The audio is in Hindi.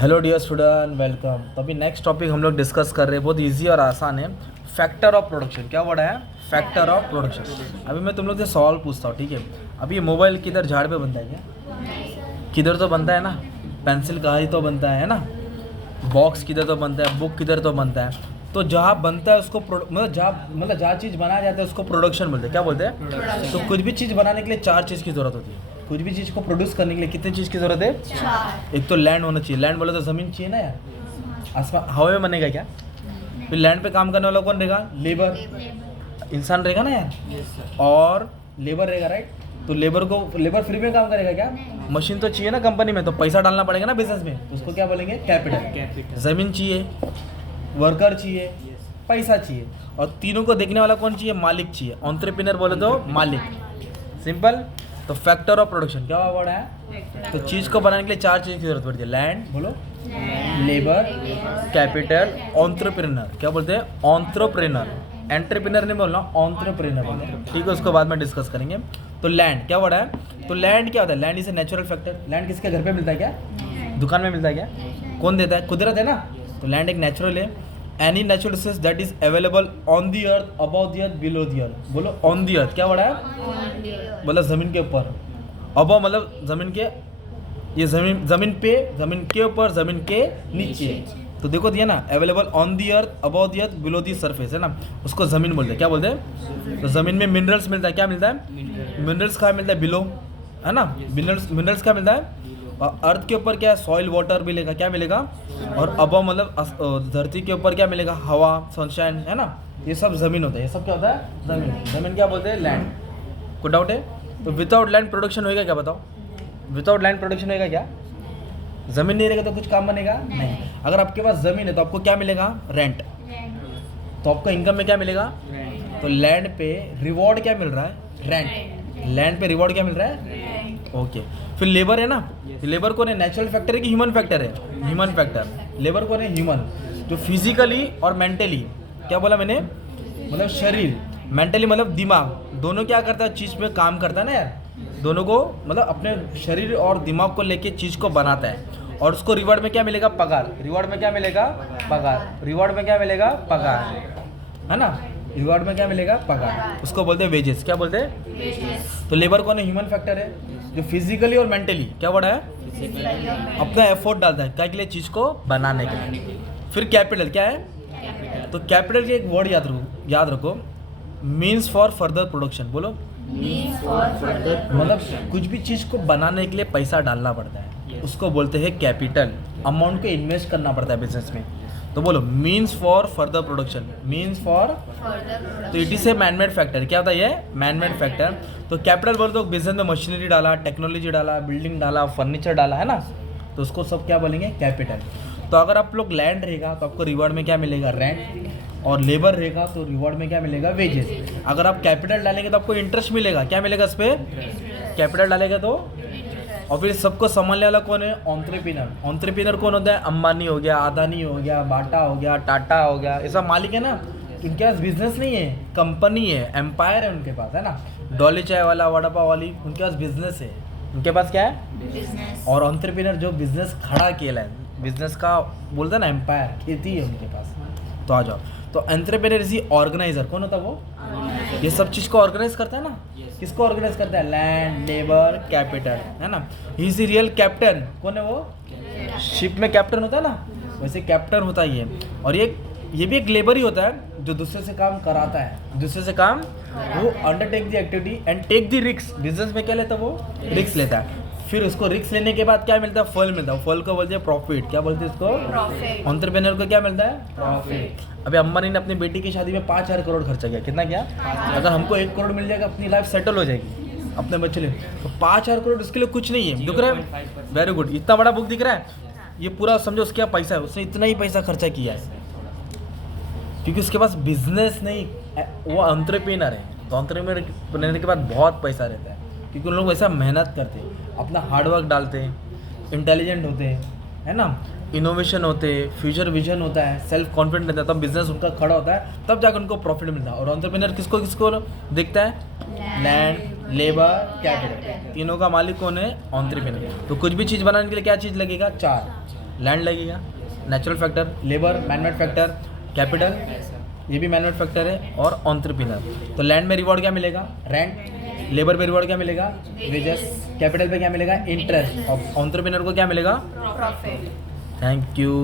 Hello dear student, welcome. तो अभी नेक्स्ट टॉपिक हम लोग डिस्कस कर रहे हैं, बहुत इजी और आसान है। Factor of production. क्या वर्ड है? Factor of production. अभी मैं तुम लोग से सवाल पूछता हूँ, ठीक है? अभी ये मोबाइल किधर झाड़ पे बनता है क्या? किधर तो बनता है ना। पेंसिल कहाँ ही तो बनता है ना। बॉक्स किधर तो बनता है, बुक किधर तो बनता है। तो जहाँ बनता है उसको जहाँ चीज़ बनाया जाता है उसको प्रोडक्शन बोलते हैं। क्या बोलते हैं? तो कुछ भी चीज़ बनाने के लिए चार चीज़ की ज़रूरत होती है। कुछ भी चीज़ को प्रोड्यूस करने के लिए कितनी चीज़ की ज़रूरत है? एक तो लैंड होना चाहिए। लैंड बोले तो ज़मीन चाहिए ना यार। आसमान हवा में बनेगा क्या? फिर लैंड पे काम करने वाला कौन रहेगा? लेबर। इंसान रहेगा ना यार। और लेबर रहेगा, राइट? तो लेबर फ्री में काम करेगा क्या? मशीन तो चाहिए ना कंपनी में, तो पैसा डालना पड़ेगा ना बिजनेस में। उसको क्या बोलेंगे? कैपिटल। ज़मीन चाहिए, वर्कर चाहिए, पैसा चाहिए, और तीनों को देखने वाला कौन चाहिए? मालिक चाहिए। एंटरप्रेन्योर बोले तो मालिक। सिंपल। तो फैक्टर ऑफ प्रोडक्शन क्या वर्ड है? तो चीज़ को बनाने के लिए चार चीज़ की जरूरत पड़ती है। लैंड बोलो, लेबर, कैपिटल, एंटरप्रेन्योर। क्या बोलते हैं? एंटरप्रेन्योर। एंटरप्रेन्योर नहीं बोलना, एंटरप्रेन्योर बोलते हैं, ठीक है? उसको बाद में डिस्कस करेंगे। तो लैंड क्या वर्ड है? तो लैंड क्या होता है? Land is a natural factor. Land किसके घर पे मिलता है क्या? दुकान में मिलता है क्या? कौन देता है? कुदरत है ना। तो लैंड एक नेचुरल है। Any natural resource that is available on the earth, above the earth, below the earth. बोलो ऑन दी अर्थ। क्या वर्ड है? मतलब ज़मीन के ऊपर। अबव मतलब ज़मीन के, ये ज़मीन पे, ज़मीन के ऊपर, ज़मीन के नीचे। तो देखो दिया ना, available on the earth, above the earth, below the surface, है ना। उसको ज़मीन बोलते हैं। क्या बोलते हैं? तो ज़मीन में मिनरल्स मिलता है। क्या मिलता है? मिनरल्स कहाँ मिलता है? बिलो, है ना। मिनरल्स क्या मिलता है? और अर्थ के ऊपर क्या है? सॉइल वाटर मिलेगा। क्या मिलेगा? और अबव मतलब धरती के ऊपर क्या मिलेगा? हवा, सनशाइन, है ना। ये सब ज़मीन होता है। ये सब क्या होता है? ज़मीन। ज़मीन क्या बोलते हैं? लैंड। कोई डाउट है? तो विदाउट लैंड प्रोडक्शन होएगा क्या? बताओ। विदाउट लैंड प्रोडक्शन होएगा क्या? ज़मीन नहीं रहेगा तो कुछ काम बनेगा नहीं। अगर आपके पास ज़मीन है तो आपको क्या मिलेगा? रेंट। तो आपको इनकम में क्या मिलेगा? तो लैंड पे रिवॉर्ड क्या मिल रहा है? रेंट। लैंड पे रिवॉर्ड क्या मिल रहा है? ओके। फिर लेबर है ना। लेबर कौन है? नेचुरल फैक्टर है कि ह्यूमन फैक्टर है? Human factor. लेबर कौन है? ह्यूमन। जो फिजिकली और मेंटली, क्या बोला मैंने? मतलब शरीर, मेंटली मतलब दिमाग, दोनों क्या करता है? चीज़ पे काम करता है ना यार। दोनों को मतलब अपने शरीर और दिमाग को लेके चीज़ को बनाता है। और उसको रिवॉर्ड में क्या मिलेगा? पगार। रिवॉर्ड में क्या मिलेगा? पगार। रिवॉर्ड में क्या मिलेगा? पगार, है ना। रिवॉर्ड में क्या मिलेगा? पगार। उसको बोलते हैं वेजेस। क्या बोलते हैं? तो लेबर कौन है? ह्यूमन फैक्टर है, जो फिजिकली और मेंटली क्या वर्ड है? अपना एफर्ट डालता है क्या के लिए? चीज़ को बनाने के लिए। फिर कैपिटल क्या है? तो कैपिटल के एक वर्ड याद रखो, मीन्स फॉर फर्दर प्रोडक्शन। बोलो, मतलब कुछ भी चीज़ को बनाने के लिए पैसा डालना पड़ता है, उसको बोलते हैं कैपिटल। अमाउंट को इन्वेस्ट करना पड़ता है बिजनेस में। तो बोलो, means for further production. Means for, तो it is a manmade factor. क्या होता है ये? Manmade factor. तो कैपिटल बोल तो बिजनेस में मशीनरी डाला, टेक्नोलॉजी डाला, बिल्डिंग डाला, फर्नीचर डाला, है ना। तो उसको सब क्या बोलेंगे? कैपिटल। तो अगर आप लोग लैंड रहेगा तो आपको रिवॉर्ड में क्या मिलेगा? रेंट। और लेबर रहेगा तो रिवॉर्ड में क्या मिलेगा? वेजेस। अगर आप कैपिटल डालेंगे तो आपको इंटरेस्ट मिलेगा। क्या मिलेगा इस पर? कैपिटल डालेगा तो। और फिर सबको संभालने वाला कौन है? एंटरप्रेन्योर। एंटरप्रेन्योर कौन होता है? अंबानी हो गया, अदानी हो गया, बाटा हो गया, टाटा हो गया, ये सब मालिक है ना। उनके पास बिजनेस नहीं है, कंपनी है, एम्पायर है उनके पास, है ना। डॉली चाय वाला, वड़ा पाव वाली, उनके पास बिजनेस है। उनके पास क्या है? बिजनेस। और एंटरप्रेन्योर जो बिजनेस खड़ा किया है, बिजनेस का बोलते हैं ना, एम्पायर, खेती है उनके पास। तो आ जाओ। तो एंटरप्रेन्योर इज ऑर्गेनाइजर। कौन होता है वो? ये सब चीज़ को ऑर्गेनाइज करता है ना। किसको ऑर्गेनाइज करता है? लैंड, लेबर, कैपिटल, है ना। He is real captain. कौन है वो? शिप में कैप्टन होता है ना, वैसे कैप्टन होता है ये। और ये भी एक लेबर ही होता है जो दूसरे से काम कराता है। दूसरे से काम, वो undertake the activity and take the risk. Business में क्या लेता है वो? रिस्क लेता है। फिर उसको रिस्क लेने के बाद क्या मिलता है? फल मिलता है। फल को बोलते हैं प्रॉफिट। क्या बोलते हैं इसको? प्रॉफिट। एंटरप्रेन्योर को क्या मिलता है? प्रॉफिट। अभी अंबानी ने अपनी बेटी की शादी में 5,000 करोड़ खर्चा किया। कितना किया? अगर हमको 1 करोड़ मिल जाएगा अपनी लाइफ सेटल हो जाएगी अपने बच्चे लिए। तो 5,000 करोड़ उसके लिए कुछ नहीं है। दिख रहा है? Very good. इतना बड़ा बुक दिख रहा है? ये पूरा समझो उसका पैसा है, उसने इतना ही पैसा खर्चा किया है क्योंकि उसके पास बिजनेस नहीं, वो एंटरप्रेन्योर है। तो एंटरप्रेन्योर बनने के बाद बहुत पैसा रहता है क्योंकि उन लोग वैसा मेहनत करते हैं, अपना हार्डवर्क डालते हैं, इंटेलिजेंट होते हैं, है ना, इनोवेशन होते हैं, फ्यूचर विजन होता है, सेल्फ कॉन्फिडेंट रहता है, तब बिजनेस उनका खड़ा होता है, तब जाकर उनको प्रॉफिट मिलता है। और एंटरप्रेन्योर किसको किसको देखता है? लैंड, लेबर, कैपिटल, तीनों का मालिक कौन है? एंटरप्रेन्योर। तो कुछ भी चीज़ बनाने के लिए क्या चीज़ लगेगा? चार। लैंड लगेगा, natural factor, labour manmade factor, capital ये भी मैनमेड फैक्टर है, और एंटरप्रेन्योर। तो लैंड में रिवॉर्ड क्या मिलेगा, रेंट, लेबर पे रिवॉर्ड क्या मिलेगा, वेजेस, कैपिटल पे क्या मिलेगा, इंटरेस्ट, और एंटरप्रेन्योर को क्या मिलेगा, प्रॉफिट। Thank you.